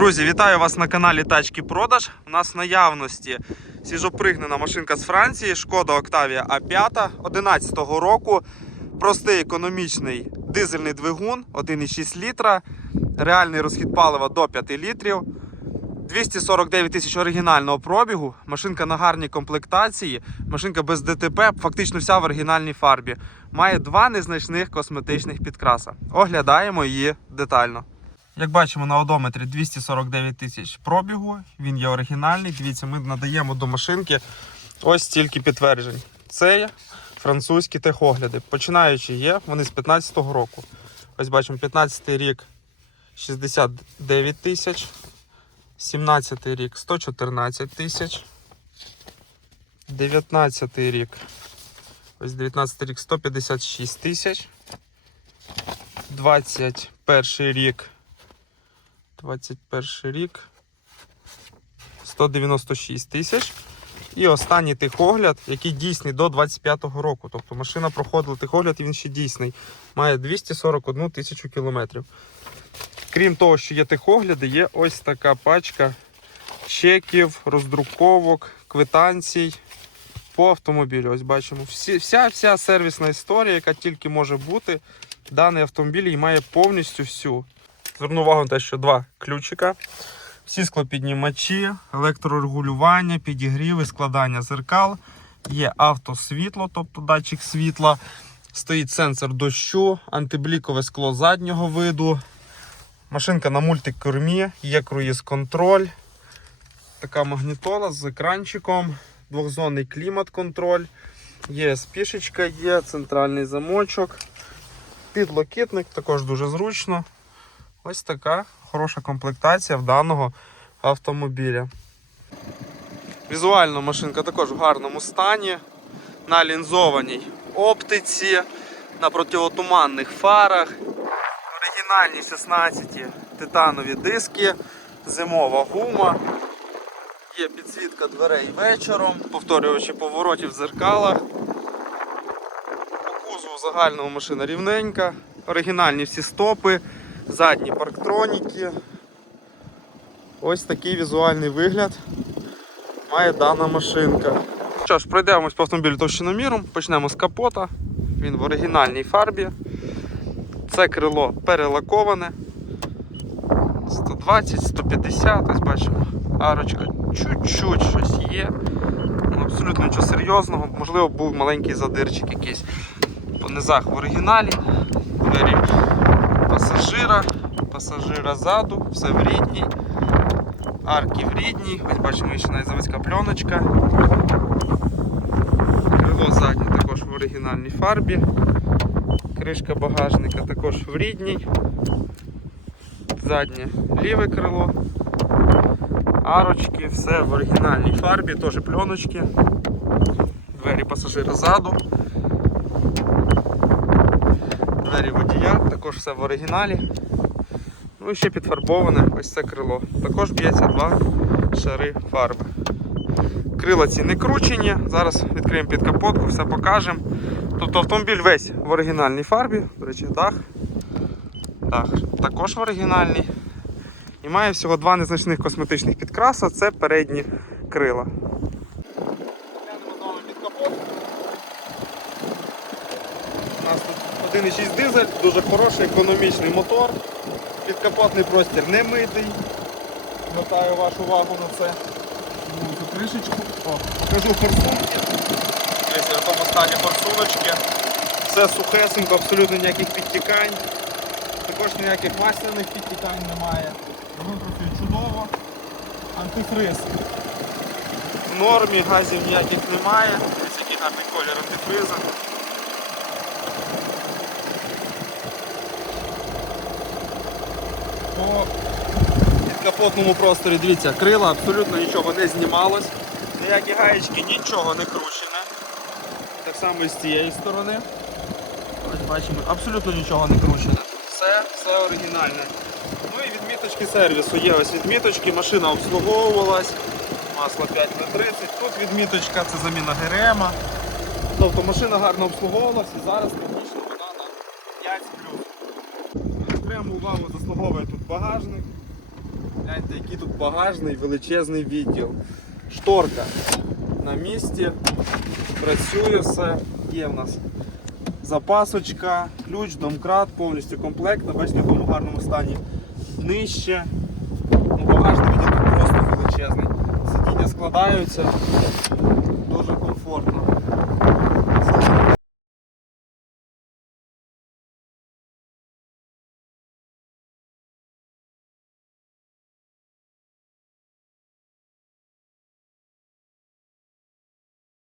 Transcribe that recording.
Друзі, вітаю вас на каналі Тачки Продаж. У нас в наявності свіжопригнена машинка з Франції, Шкода Octavia A5 11 року. Простий економічний дизельний двигун 1,6 літра, реальний розхід палива до 5 літрів. 249 тисяч оригінального пробігу, машинка на гарній комплектації, машинка без ДТП, фактично вся в оригінальній фарбі. Має два незначних косметичних підкраса. Оглядаємо її детально. Як бачимо на одометрі 249 тисяч пробігу, він є оригінальний. Дивіться, ми надаємо до машинки ось стільки підтверджень. Це французькі техогляди. Починаючи є, вони з 15-го року. Ось бачимо, 15-й рік 69 тисяч. 17-й рік 114 тисяч. 19-й рік. Ось 19 рік 156 тисяч. 21 рік. 21 рік. 196 тисяч. І останній техогляд, який дійсний до 25-го року. Тобто машина проходила техогляд і він ще дійсний. Має 241 тисячу кілометрів. Крім того, що є техогляди, є ось така пачка чеків, роздруковок, квитанцій по автомобілю. Ось бачимо. Вся, вся сервісна історія, яка тільки може бути, даний автомобіль і має повністю всю. Зверну увагу на те, що два ключика. Всі склопіднімачі, електрорегулювання, підігріви, складання зеркал. Є автосвітло, тобто датчик світла. Стоїть сенсор дощу, антиблікове скло заднього виду. Машинка на мультикормі, є круїз-контроль. Така магнітола з екранчиком, двохзонний клімат-контроль. Є спішечка, є центральний замочок. Підлокітник також дуже зручно. Ось така хороша комплектація в даного автомобіля. Візуально машинка також в гарному стані, на лінзованій оптиці, на противотуманних фарах. Оригінальні 16 титанові диски, зимова гума. Є підсвітка дверей вечором, повторювачі поворотів в зеркалах. По кузову загального машина рівненька, оригінальні всі стопи, задні парктроніки. Ось такий візуальний вигляд має дана машинка. Що ж, пройдемось по автомобілю товщиноміром, почнемо з капота. Він в оригінальній фарбі. Це крило перелаковане. 120, 150, ось бачимо. Арочка чуть-чуть щось є. Ну, Абсолютно нічого серйозного. Можливо, був маленький задирчик якийсь. По низах в оригіналі. Пасажира, пасажира ззаду, все в рідній. Арки в рідній. Ось бачимо ще заводська пленочка. Крило заднє також в оригінальній фарбі. Кришка багажника також в рідній. Заднє ліве крило. Арочки, все в оригінальній фарбі, теж пленочки. Двері пасажира ззаду. Двері водія, також все в оригіналі. Ну і ще підфарбоване ось це крило. Також б'ється два шари фарби. Крила ці не кручені. Зараз відкриємо під капотку, все покажемо. Тобто автомобіль весь в оригінальній фарбі, до речі, дах. Дах також в оригінальній. І має всього два незначних косметичних підкраса, це передні крила. Глянемо з вами під капот. У нас тут 1,6 дизель, дуже хороший економічний мотор. Підкапотний простір не митий. Звертаю вашу увагу на це. Ну, цю кришечку. О, покажу форсунки. Ось в тому стані форсуночки. Все сухесенько, абсолютно ніяких підтікань. Також ніяких масляних підтікань немає. Двигун працює чудово. Антифриз. В нормі, газів ніяких немає. Ось який гарний колір антифриза. По підкапотному просторі, дивіться, крила абсолютно нічого не знімалось. Ніякі гаєчки, нічого не кручене. Так само і з цієї сторони. Ось бачимо, абсолютно нічого не кручене. Все, все оригінальне. Ну і відміточки сервісу. Є ось відміточки, машина обслуговувалась, масло 5 на 30. Тут відміточка, це заміна ГРМ. Тобто машина гарно обслуговувалась і зараз технічно вона на 5 Окрему увагу заслуговує тут багажник. Гляньте, який тут багажний величезний відділ. Шторка на місці. Працює все. Є в нас запасочка, ключ, домкрат, повністю комплект. Бачите, в якому гарному стані. Нижче. Ну, багажний відділ просто величезний. Сидіння складаються. Дуже комфортно.